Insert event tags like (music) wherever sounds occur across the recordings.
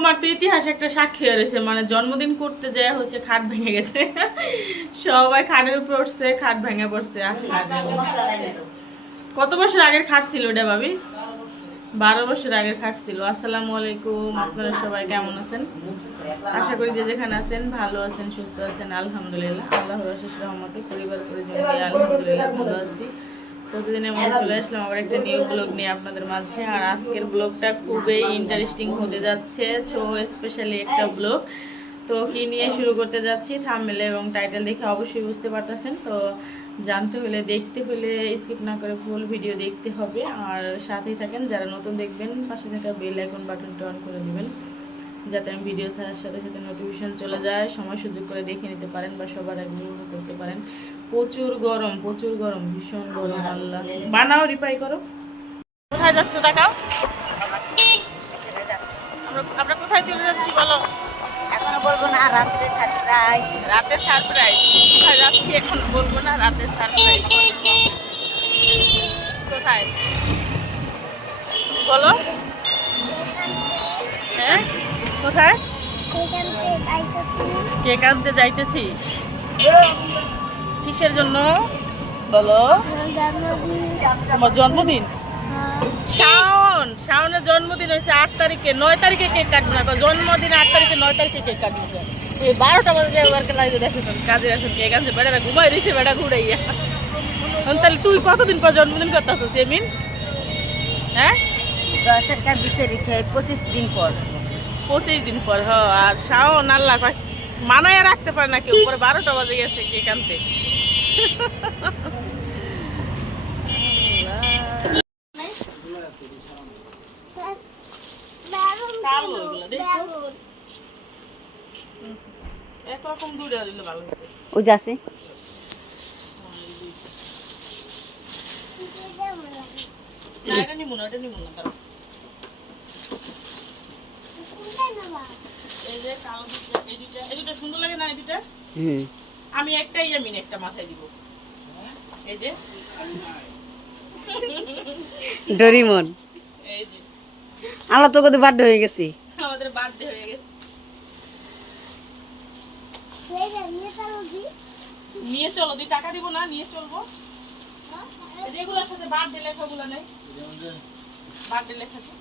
তোমার তো ইতিহাস একটা সাক্ষী রয়েছে মানে জন্মদিন করতে যায় হচ্ছে খাট ভেঙে গেছে। সবাই খাটের উপর উঠছে, খাট ভেঙে পড়ছে কত বছর আগের খাট ছিল ওটা, ভাবি? বারো বছর আগের খাট ছিল। আসসালামু আলাইকুম, আপনারা সবাই কেমন আছেন? আশা করি যে যেখানে আছেন, ভালো আছেন, সুস্থ আছেন, আলহামদুলিল্লাহ। আল্লাহ রহমতে পরিবার পরিজন আলহামদুলিল্লাহ ভালো আছি। প্রতিদিনের মতো চলে আসলাম আবার একটা নিউ ব্লগ নিয়ে আপনাদের মাঝে। আর আজকের ব্লগটা খুবই ইন্টারেস্টিং হতে যাচ্ছে ছো স্পেশালি একটা ব্লগ তো কি নিয়ে শুরু করতে যাচ্ছি? থামমেলে এবং টাইটেল দেখে অবশ্যই বুঝতে পারতেছেন। তো জানতে হলে, দেখতে হলে স্কিপ না করে ফুল ভিডিও দেখতে হবে। আর সাথেই থাকেন, যারা নতুন দেখবেন, পাশে থাকা বেল আইকন বাটনটা অন করে দেবেন। যাতে আমি ভিডিও ছাড়ার সাথে সাথে নোটিফিকেশন চলে যায়, সময় সুযোগ করে দেখে নিতে পারেন বা সবার আগে করতে পারেন। প্রচুর গরম প্রচুর গরম ভীষণ গরম আল্লাহ বানাও রিপাই করো। কোথায় যাচ্ছ দেখাও। আমরা আমরা কোথায় চলে যাচ্ছি বলো। এখনও বলব না রাত্রে সারপ্রাইজ রাতে সারপ্রাইজ কোথায় যাচ্ছি এখন বলব না রাতে সারপ্রাইজ কোথায়? বলো। হ্যাঁ? কোথায়? কেক আনতে যাইতেছি। কিসের জন্য? বলো। তোমার জন্মদিন? শাওন। শাওনের জন্মদিন হয়েছে আট তারিখে। নয় তারিখে কেক কাটবো না। জন্মদিন আট তারিখে নয় তারিখে কেক কাটবো। এই বারোটা বাজে যে ওয়ার্কে লাগে দেখে তো কাজে আসে কেক আনছে বেড়া ঘুমাই রয়েছে বেড়া ঘুরাইয়া। তাহলে তুই কতদিন পর জন্মদিন সেমিন হ্যাঁ? দশ বিশ তারিখে পঁচিশ দিন পর। পঁচিশ দিন পর হ। আর শাওন আল্লাহ মানায় রাখতে পারে না কেউ। পরে বারোটা বাজে গেছে কেক আনতে। ওই যে আছে এই যে কালো দুটো, এই দুটো- এই দুটো সুন্দর লাগে না এই দুটো? হুম আমি একটাই আমি একটা মাথায় দিব। এই যে। ডরিমন। এই যে। আল্লাহ তো কত বার্থডে হয়ে গেছি। আমাদের বার্থডে হয়ে গেছে। নিয়ে চলো তুই টাকা দিব না নিয়ে চলবো। যেগুলোর সাথে বার্থডে লেখাগুলো নেই। বার্থডে লেখা আছে।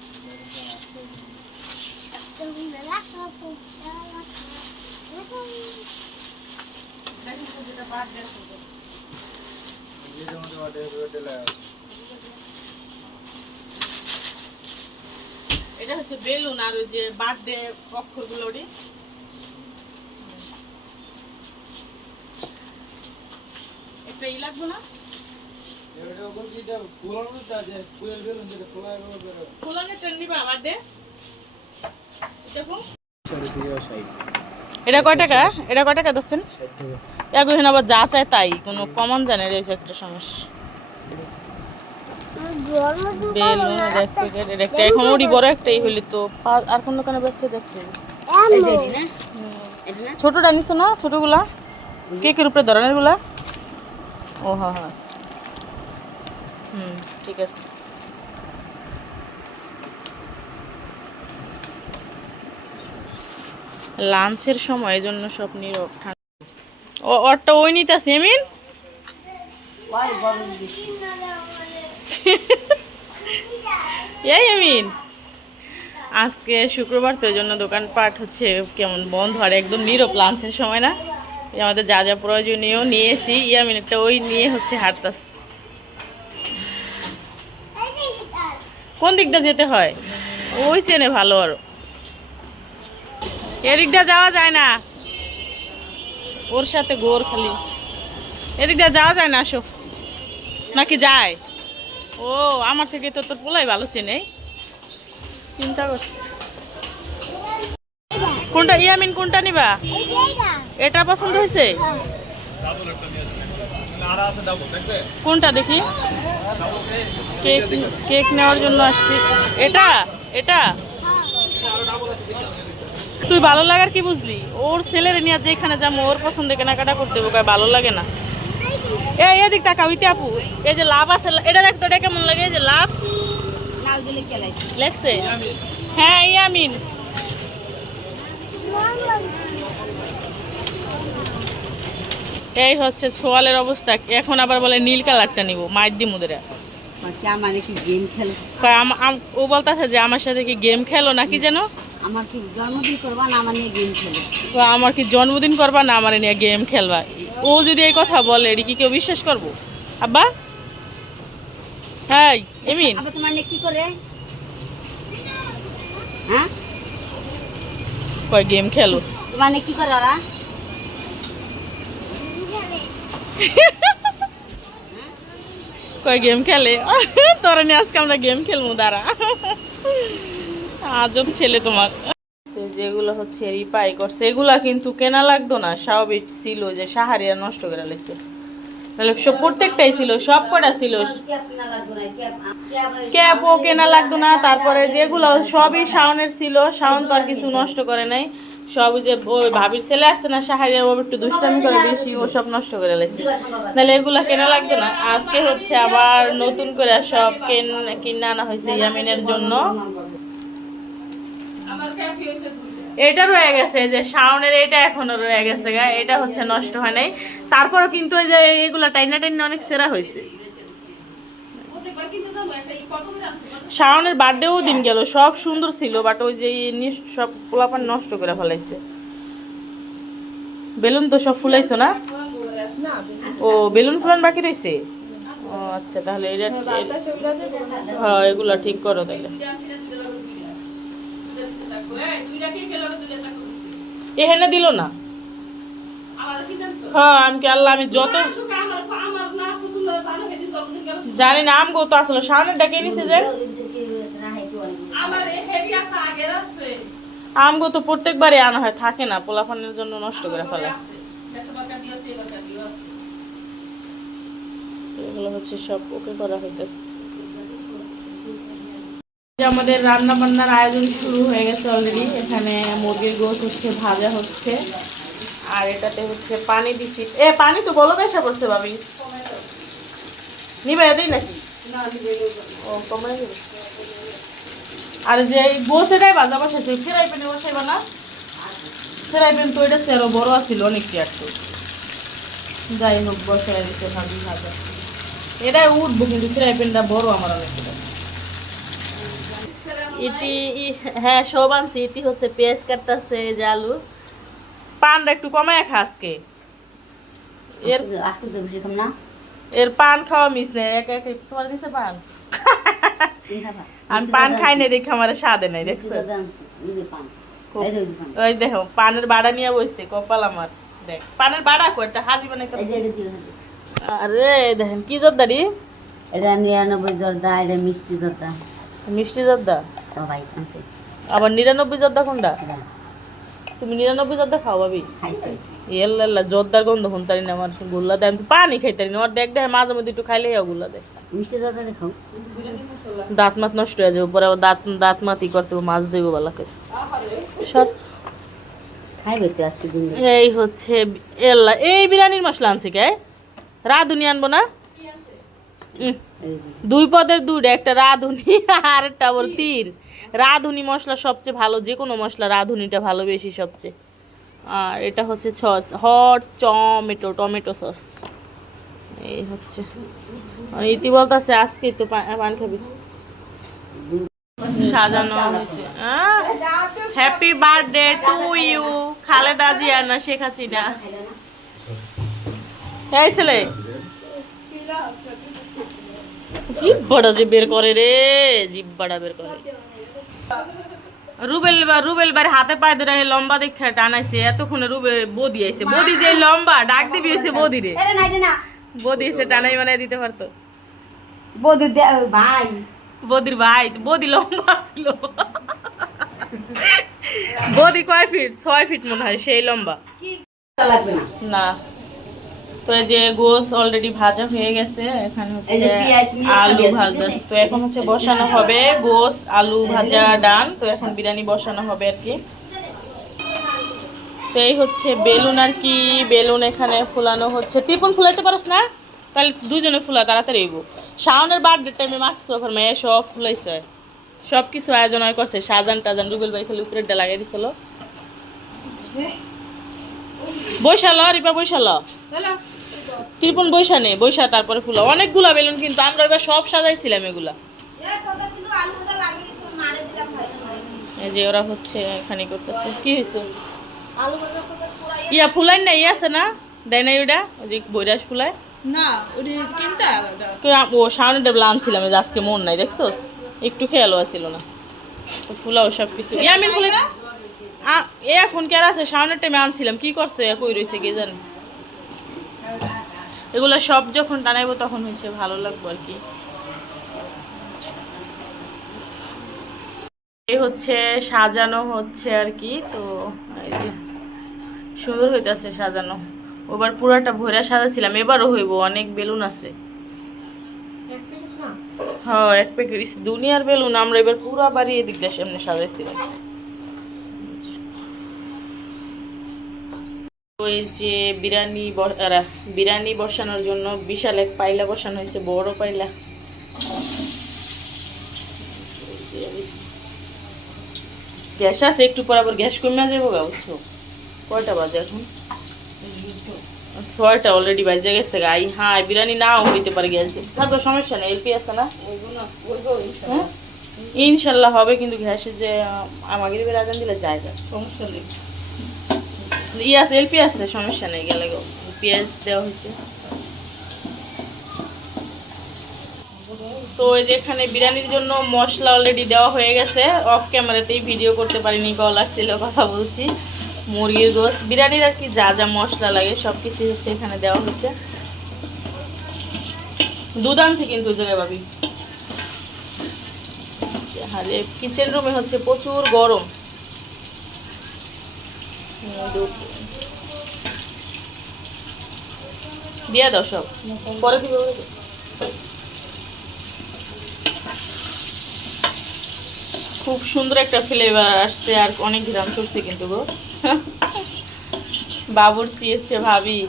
দেখুন তো যেটা বার্থডে আছে এটা হচ্ছে বেলুন আর ওই যে বার্থডে অক্ষরগুলো ওটি একটা ই লাগবে না? ফুলানে ট্রেন নিবা বার্থডে। দেখো এটা কয় টাকা? এটা কয় টাকা দিচ্ছেন এখন আবার যা চায় তাই কোনো কমন জানে রয়েছে একটা সমস্যা। বেলুন এক প্যাকেট এটা একটা এখন ওরই বড় একটাই হইলে তো আর কোন দোকানে বেচছে দেখতে ছোটটা নিছো না ছোটগুলা? কেকের উপরে ধরনেরগুলা ও হ্যাঁ হ্যাঁ হুম ঠিক আছে। লাঞ্চের সময় এই জন্য সব নীরব ঠান্ডা ও, ওরটা ওই নিতে আছে এমিন এই আমিন আজকে শুক্রবার তো জন্য দোকানপাট হচ্ছে কেমন বন্ধ আর একদম নীরব লাঞ্চের সময় না? আমাদের যা যা প্রয়োজনীয় নিয়েছি। ইয়ামিন একটা ওই নিয়ে হচ্ছে হাঁটতাস কোন দিকটা যেতে হয়? ওই চেনে ভালো আরও। এদিকটা যাওয়া যায় না। ওর সাথে গোর খালি। এদিকটা যাওয়া যায় না, আসো। নাকি যায়? ও, আমার থেকে তো তোর পোলাই ভালো চেনে। চিন্তা করছি কোনটা, ইয়ামিন কোনটা নিবা? এটা পছন্দ হয়েছে? কোনটা দেখি? কেক কেক নেওয়ার জন্য আসছি। এটা এটা? তুই ভালো লাগার কি বুঝলি? ওর ছেলের নিয়ে যেখানে যাব ওর পছন্দে কেনাকাটা করতে হবে ভালো লাগে না। এই এদিক টাকা উইতে আপু। এই যে লাভ আছে এটা দেখ তো এটা কেমন লাগে? এই যে লাভ। লেখছে? হ্যাঁ ইয়ামিন। এই হচ্ছে ছোয়ালের অবস্থা। এখন আবার বলে নীল কালারটা নিব মাইর দি মুদেরা কি আমার কি গেম খেল। কয় আম- আম- ও বলতেছে যে আমার সাথে কি গেম খেলো নাকি যেন? আমার কি জন্মদিন করবা না আমার নিয়ে গেম খেলো তো আমার কি জন্মদিন করবা না আমার নিয়ে গেম খেলবা? ও যদি এই কথা বলে এটি কি কেউ বিশ্বাস করব? আব্বা? হ্যাঁ এমিন। আবার তোমার নিয়ে কি করে? হ্যাঁ? কয় গেম খেলো। তোমার নিয়ে কি করে ওরা? কয় গেম খেলে? তোরা নিয়ে আজকে আমরা গেম খেলব দাঁড়া। আজব ছেলে তোমার। যেগুলো হচ্ছে রিপাই করছে, এগুলা কিন্তু কেনা লাগতো না স্বাভাবিক ছিল যে সাহারিয়া নষ্ট করে লেছে তাহলে সব প্রত্যেকটাই ছিল, সব কটা ছিল? ক্যাপও কেনা লাগতো না, তারপরে যেগুলো সবই শাওনের ছিল, শাওন তো আর কিছু নষ্ট করে নাই। সব যে ওই ভাবির ছেলে আসছে না, সাহারিয়া ও একটু দুষ্টামি করে বেশি, ও সব নষ্ট করে লেছে তাহলে এগুলা কেনা লাগবে না, আজকে হচ্ছে আবার নতুন করে সব কেন কিনে আনা হয়েছে ইয়ামিনের জন্য। এটা রয়ে গেছে যে শাওনের এটা এখনও রয়ে গেছে গা এটা হচ্ছে নষ্ট হয় নাই। তারপরও কিন্তু ওই যে এগুলা টাইনা টাইনা অনেক সেরা হয়েছে। শাওনের বার্থডেও দিন গেল সব সুন্দর ছিল বাট ওই যে সব পোলাপান নষ্ট করে ফেলাইছে। বেলুন তো সব ফুলাইছো না? ও বেলুন ফুলান বাকি রয়েছে ও আচ্ছা তাহলে এটা হ্যাঁ এগুলা ঠিক করো তাহলে। এখানে দিল না? হ্যাঁ আমি কি আল্লাহ আমি যত জানি না আমগো তো আসলে সামনে ডেকে নিছে যে আমগো তো প্রত্যেকবারই আনা হয় থাকে না পোলাপানের জন্য নষ্ট করে ফেলে। এগুলো হচ্ছে সব ওকে করা হইতেছে। আমাদের রান্না বান্নার আয়োজন শুরু হয়ে গেছে অলরেডি এখানে মুরগির গোশ হচ্ছে ভাজা হচ্ছে। আর এটাতে হচ্ছে পানি দিচ্ছি। এ পানি তো বলো বেসা করছে ভাবি। নিবে দিই নাকি? ও আর যে এই গোস এটাই ভাজা বসাইছে ফ্রাই প্যানে বসাইবা না? ফ্রাই প্যান তো এটা সেরো বড় আছিল অনেকটি একটু যাই হোক বসাই দিতে ভাবি ভাজা। এটাই উঠবো কিন্তু ফ্রাই প্যানটা বড় আমার অনেকটা ইটি ই- হ্যাঁ সব আনছি হচ্ছে পেঁয়াজ কাটতেছে যে আলু পানটা একটু কমায় খা আজকে। এর না। এর পান খাওয়া মিস নেই। এক এক তোমার দিছে পান? আমি পান খাই নাই দেখে আমার স্বাদে নাই দেখছ? ওই দেখো পানের বাড়া নিয়ে বসছে কপাল আমার। দেখ পানের বাড়া কো একটা হাজি বানাই আরে দেখেন কি জর্দারি এটা নিরানব্বই জর্দা এটা মিষ্টি জর্দা। মিষ্টি জর্দা? আবার নিরানব্বই জর্দা কোনটা? তুমি নিরানব্বই জর্দা খাও ভাবি। খাইছে এল্লা জর্দার গন্ধ শুনতারি না আমার গুল্লা দেয়। আমি তো পানি খাইতারি না। আমার দেখ দেখ মাঝে মধ্যে একটু খাইলেই গুল্লা দেয়। মিষ্টি জর্দা দেখো দাঁত মাত নষ্ট হয়ে যাবে পরে আবার দাঁত দাঁত মাতি করতে মাছ দেবো বেলা করে। সব এই হচ্ছে এল্লা এই বিরিয়ানির মশলা আনছি কে? রাঁধুনি আনব না? উম, দুই পদের দুটো একটা রাঁধুনি (laughs) আর একটা আবার তীর রাঁধুনি মশলা সবচেয়ে ভালো যে কোনো মশলা রাঁধুনিটা ভালো বেশি সবচেয়ে। আর এটা হচ্ছে sauce, hot tomato tomato sauce. এই হচ্ছে। আর ইতি বলতেছে, আজকেই তো পান খাবি। সাজানো হয়েছে। Happy birthday to you Khaleda Zia না শেখ হাসিনা। এই ছেলে জিব্বাটা যে বের করে রে জিব্বাটা বের করে। রুবেল রুবেল বাড়ি হাতে পায়ে ধরে লম্বা দেখে টানাইছে এতক্ষণে রুবে বদি আইছে। বদি যে লম্বা ডাক দিবি হয়েছে বদি রে। বদি এসে টানাই বানাই দিতে পারতো। বৌদি ভাই। বদির ভাই বদি লম্বা ছিল। বদি কয় ফিট? ছয় ফিট মনে হয় সেই লম্বা। না। না। তো এই যে গোস অলরেডি ভাজা হয়ে গেছে এখানে হচ্ছে আলু ভাজা তো এখন হচ্ছে বসানো হবে গোস আলু ভাজা ডান। তো এখন বিরিয়ানি বসানো হবে আর কি। তো এই হচ্ছে বেলুন আর কি বেলুন এখানে ফুলানো হচ্ছে। টিপন ফুলাইতে পারস না? তাহলে দুজনে ফুলা তাড়াতাড়ি হইব। শাওনের বার্থডে টাইমে মাখছো ওখানে মেয়ে সব ফুলাইছে। সব কিছু আয়োজন করছে সাজান টাজান রুবেল ভাই খালি উপরেরটা লাগাই দিছিল। বৈশাল রিপা বৈশাল। ত্রিপুন বৈশা নেই বৈশা তারপরে ফুলা অনেকগুলা বেলুন কিন্তু আমরা এবার সব সাজাইছিলাম এগুলা। এই যে ওরা হচ্ছে এখানে করতেছে। কি হয়েছে ইয়া ফুলাই না ইয়া আছে না? দেয় নাই ওটা ওই যে বৈরাস ফুলায়? না ওটি কিনতে আলাদা। ও সামনে টেবিল আনছিলাম যে আজকে মন নাই দেখছোস? একটু খেয়ালও আছিল না। তো ফুলাও সব কিছু। ইয়া আমি ফুলে এ এখন কে আর আছে? সামনের টাইমে আনছিলাম। কি করছে? কই রয়েছে কে জানে? এগুলো সব যখন টানাইবো তখন হয়েছে ভালো লাগবো আর কি। এই হচ্ছে সাজানো হচ্ছে আর কি তো এই যে সুন্দর হইতেছে সাজানো। ওবার পুরাটা ভরে সাজাছিলাম এবারও হইব অনেক বেলুন আছে। হ্যাঁ এক প্যাকেট দুনিয়ার বেলুন আমরা এবার পুরা বাড়ি এদিক দিয়ে সামনে সাজাইছিলাম। ওই যে বিরিয়ানি বিরিয়ানি বসানোর জন্য বিশাল এক পাইলা বসানো হয়েছে, বড় পাইলা। গ্যাস আছে, একটু পর আবার গ্যাস কমে যাব গা কয়টা বাজে এখন? ছয়টা অলরেডি বাজে গেছে গাই হ্যাঁ বিরিয়ানি নাও হইতে পারে গেছে থাকো, সমস্যা নেই এলপি আছে না? হ্যাঁ? ইনশাল্লাহ হবে, কিন্তু গ্যাসে যে আমাকে দিবে আগান দিলে যায় সমস্যা নেই। ই আছে আছে, সমস্যা নেই, গেলে পেঁয়াজ দেওয়া হয়েছে। তো এই যে এখানে বিরিয়ানির জন্য মশলা অলরেডি দেওয়া হয়ে গেছে। অফ ক্যামেরাতেই ভিডিও করতে পারিনি, কল আসছিল, কথা বলছি। মুরগির গোস বিরিয়ানির আর কি যা যা মশলা লাগে সব হচ্ছে এখানে দেওয়া হয়েছে। দুধ আনছে কিন্তু কিচেন রুমে হচ্ছে প্রচুর গরম। দিয়া দাও সব। পরে দিবে। খুব সুন্দর একটা ফ্লেভার আসছে আর অনেক গ্রাম চড়ছে কিন্তু গো। বাবুর চেয়েছে ভাবি।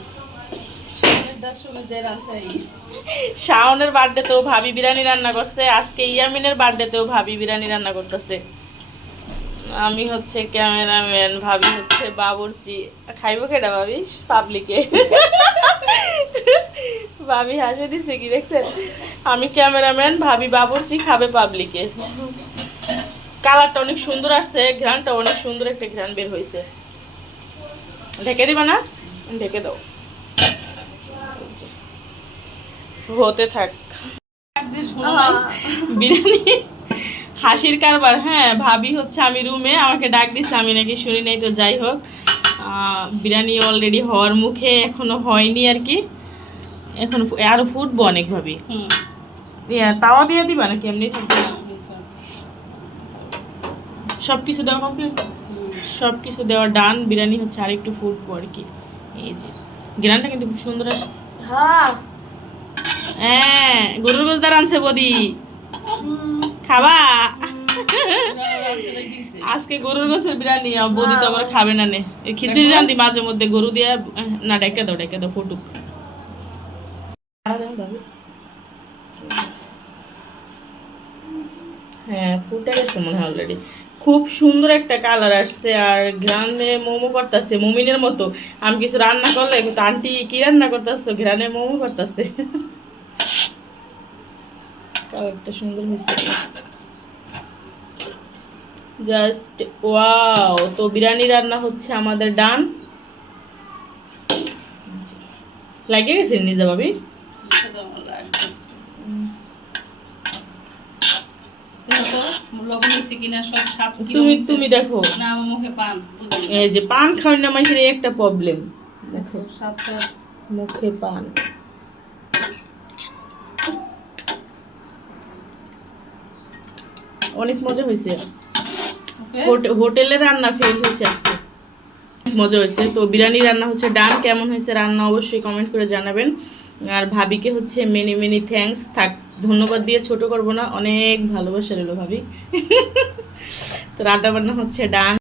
শাওনের বার্থডেতেও ভাবি বিরিয়ানি রান্না করছে, আজকে ইয়ামিনের বার্থডেতেও ভাবি বিরিয়ানি রান্না করতেছে। আমি হচ্ছে ক্যামেরাম্যান ভাবি হচ্ছে বাবুরচি। খাইবো কেটা ভাবি পাবলিকে ভাবি হাসে দিছে কি দেখছেন? আমি ক্যামেরাম্যান ভাবি বাবুরচি খাবে পাবলিকে কালারটা অনেক সুন্দর আসছে ঘ্রানটা অনেক সুন্দর একটা ঘ্রান বের হয়েছে ঢেকে দিবা না? ঢেকে দাও। হতে থাক। বিরিয়ানি হাসির কারবার হ্যাঁ ভাবি হচ্ছে আমি রুমে আমাকে ডাক দিচ্ছে আমি নাকি শুনি নাই তো যাই হোক। বিরিয়ানি অলরেডি হওয়ার মুখে এখনও হয়নি আর কি। এখন আরও ফুটবো অনেক ভাবি। তাওয়া দিয়ে দিবা নাকি এমনি? সব কিছু দেওয়া কমপ্লিট সব কিছু দেওয়া ডান বিরিয়ানি হচ্ছে আর একটু ফুটবো আর কি। এই যে গ্রানটা কিন্তু খুব সুন্দর আসছে। হ্যাঁ। গরুর গোজদার আনছে বদি। খাবা? (laughs) আজকে গরুর গোসের বিরিয়ানি বদি তো আবার খাবে না নে। এই খিচুড়ি রান্দি মাঝে মধ্যে গরু দিয়ে না ডেকে দাও ডেকে দাও ফুটুক। হ্যাঁ ফুটে গেছে মনে হয় অলরেডি খুব সুন্দর একটা কালার আসছে আর ঘ্রানে মোমো করতেছে মুমিনের মতো। আমি কিছু রান্না করলে আন্টি কি রান্না করতেছো? ঘ্রানে মোমো করতেছে (laughs) কালারটা সুন্দর হয়েছে জাস্ট ওয়াও তো বিরিয়ানি রান্না হচ্ছে আমাদের ডান। লাগিয়ে গেছেন নিজে ভাবি? তুমি দেখো। এই পান একটা প্রবলেম দেখো। মুখে পান। অনেক মজা হয়েছে। হোটে- হোটেলে রান্না ফেল হয়েছে আজকে। মজা হয়েছে। তো বিরিয়ানি রান্না হচ্ছে ডান। কেমন হয়েছে রান্না অবশ্যই কমেন্ট করে জানাবেন। আর ভাবিকে হচ্ছে মেনি মেনি থ্যাংকস থাক ধন্যবাদ দিয়ে ছোট করব না। অনেক ভালোবাসা রইল ভাবি। (laughs) তো রান্না বান্না হচ্ছে ডান।